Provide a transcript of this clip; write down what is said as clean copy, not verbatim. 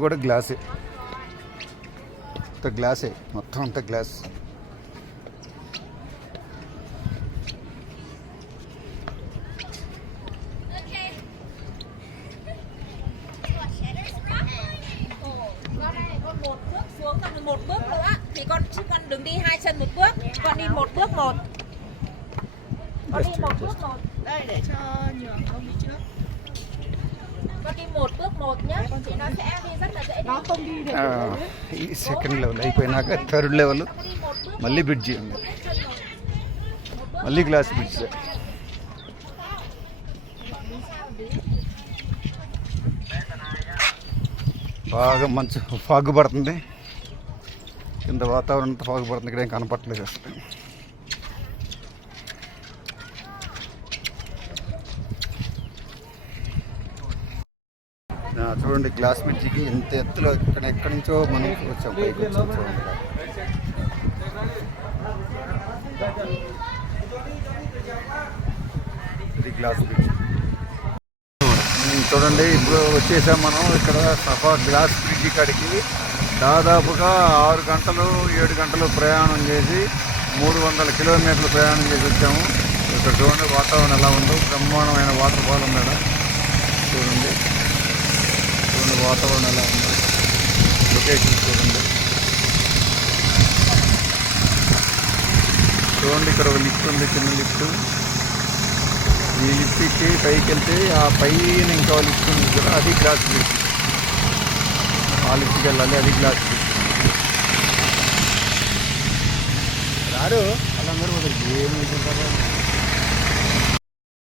కూడా గ్లాసే, గ్లాసే మొత్తం అంతా glass. Một bước nữa thì con đừng đi hai chân một bước, con đi một bước một. Con đi một bước một. Đây để cho nhường ông đi trước. Con đi một bước một nhé, chị nó sẽ đi rất là dễ đi. Nó không đi được. ఈ second level అయిపోయినాక third level మళ్ళీ bridge ఉంది, మళ్ళీ glass bridge. బాగా మంచి fog పడుతుంది, కింద వాతావరణం అంతా ఫాగ్ పడుతుంది, ఇక్కడ ఏం కనపడలేదు అసలు. చూడండి గ్లాస్ బ్రిడ్జికి ఎంత ఎత్తులో ఎక్కడి నుంచో మనం వచ్చాం, పైకి వచ్చాం చూడండి. ఇది గ్లాస్ బ్రిడ్జ్ చూడండి. ఇప్పుడు వచ్చేసాం మనం ఇక్కడ సఫా గ్లాస్ బ్రిడ్జి కాడికి. దాదాపుగా 6 గంటలు 7 గంటలు ప్రయాణం చేసి 300 కిలోమీటర్లు ప్రయాణం చేసి వచ్చాము. ఇక్కడ చూడండి వాతావరణం ఎలా ఉందో, బ్రహ్మాండమైన వాటర్ ఫాల్ ఉంది ఇక్కడ. చూడండి వాతావరణం ఎలా ఉందో, లొకేషన్ చూడండి. ఇక్కడ ఒక లిఫ్ట్ ఉంది, చిన్న లిఫ్ట్. ఈ లిఫ్ట్కి పైకి వెళ్తే ఆ పైన ఇంకా లిఫ్ట్ ఉంది కదా, అది గ్లాస్ బ్రిడ్జ్. ఆ లిఫ్ట్కి వెళ్ళాలి, అది గ్లాస్ బ్రిడ్జ్. రారు అలా అందరూ ఏమి